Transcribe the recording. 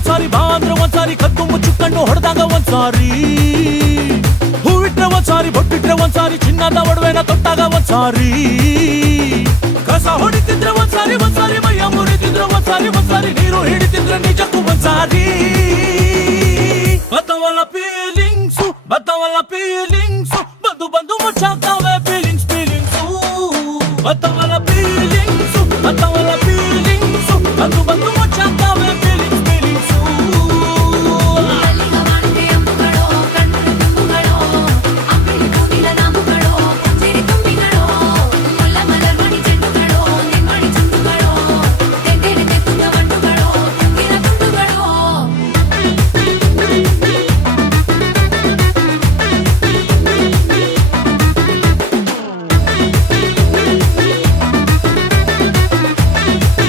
ಒಂದ್ಸಾರಿ ಬಾ ಅಂದ್ರೆ ಒಂದ್ಸಾರಿ ಕತ್ತು ಮುಚ್ಚುಕೊಂಡು ಹೊಡೆದಾಗ ಒಂದ್ಸಾರಿ ಹೂವಿಟ್ರೆ ಒಂದ್ಸಾರಿ ಬೊಟ್ಟಿಟ್ರೆ ಒಂದ್ಸಾರಿ ಚಿನ್ನದ ಒಡವೆನ ತೊಟ್ಟಾಗ ಒಂದ್ಸಾರಿ ಕಸ ಹೊಡಿತಿದ್ರೆ ಒಂದ್ಸಾರಿ